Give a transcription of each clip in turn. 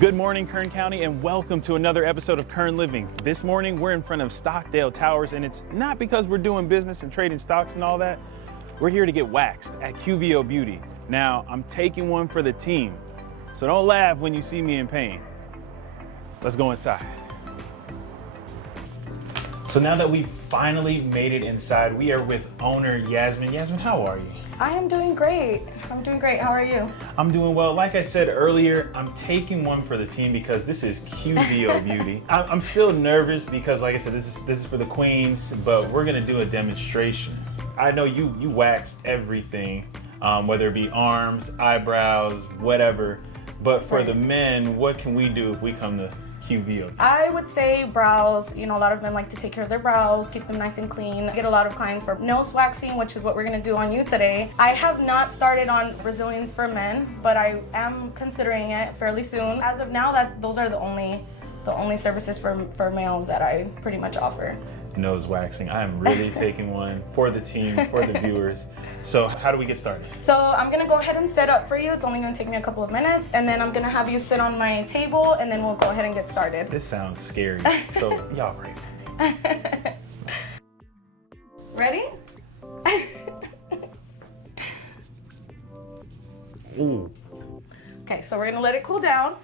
Good morning, Kern County, and welcome to another episode of Kern Living. This morning, we're in front of Stockdale Towers, and it's not because we're doing business and trading stocks and all that. We're here to get waxed at QVO Beauty. Now, I'm taking one for the team, so don't laugh when you see me in pain. Let's go inside. So now that we finally made it inside, we are with owner Yasmin. Yasmin, how are you? I am doing great. I'm doing great. How are you? I'm doing well. Like I said earlier, I'm taking one for the team because this is QVO Beauty. I'm still nervous because, like I said, this is for the queens, but we're gonna do a demonstration. I know you wax everything, whether it be arms, eyebrows, whatever. But for the men, what can we do if we come to QVO? I would say brows. You know, a lot of men like to take care of their brows, keep them nice and clean. I get a lot of clients for nose waxing, which is what we're gonna do on you today. I have not started on Brazilians for men, but I am considering it fairly soon. As of now, those are the only services for males that I pretty much offer. Nose waxing. I am really taking one for the team, for the viewers. So how do we get started? So I'm gonna go ahead and set up for you. It's only gonna take me a couple of minutes, and then I'm gonna have you sit on my table, and then we'll go ahead and get started. This sounds scary. So y'all ready for me? Ready? Ooh. Okay, so we're gonna let it cool down,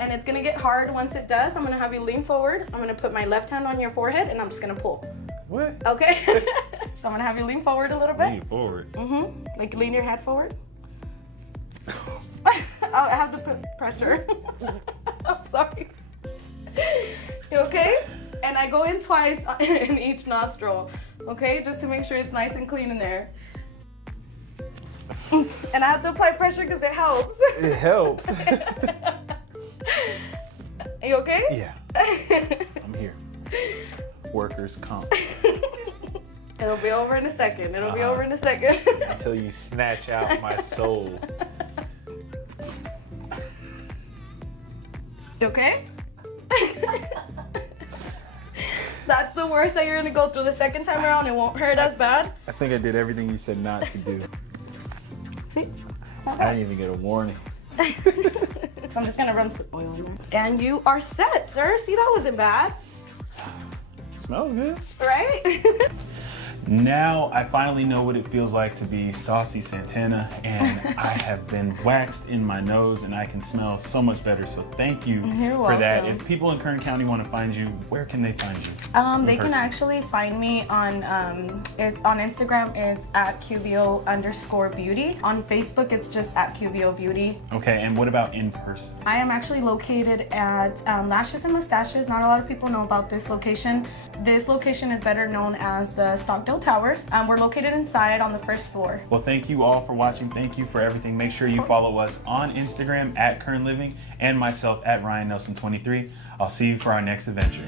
and it's gonna get hard once it does. I'm gonna have you lean forward. I'm gonna put my left hand on your forehead, and I'm just gonna pull. What? Okay? So I'm gonna have you lean forward a little bit. Lean forward. Mm-hmm. Like lean your head forward. I have to put pressure. I'm sorry. You okay? And I go in twice in each nostril. Okay? Just to make sure it's nice and clean in there. And I have to apply pressure because it helps. It helps. You okay? Yeah. I'm here. Workers' comp. It'll be over in a second. It'll be over in a second. Until you snatch out my soul. You okay? That's the worst that you're gonna go through. The second time around, it won't hurt as bad. I think I did everything you said not to do. See? I didn't even get a warning. I'm just gonna run some oil in there. And you are set, sir. See, that wasn't bad. Smells good. Right? Now I finally know what it feels like to be Saucy Santana, and I have been waxed in my nose and I can smell so much better. So thank you for that. If people in Kern County want to find you, where can they find you? They can actually find me on Instagram. It's at QVO_beauty. On Facebook, it's just at QVO Beauty. Okay, and what about in person? I am actually located at Lashes and Mustaches. Not a lot of people know about this location. This location is better known as the Stockdale Towers. We're located inside on the first floor. Well, thank you all for watching. Thank you for everything. Make sure you follow us on Instagram at Kern Living and myself at Ryan Nelson 23. I'll see you for our next adventure.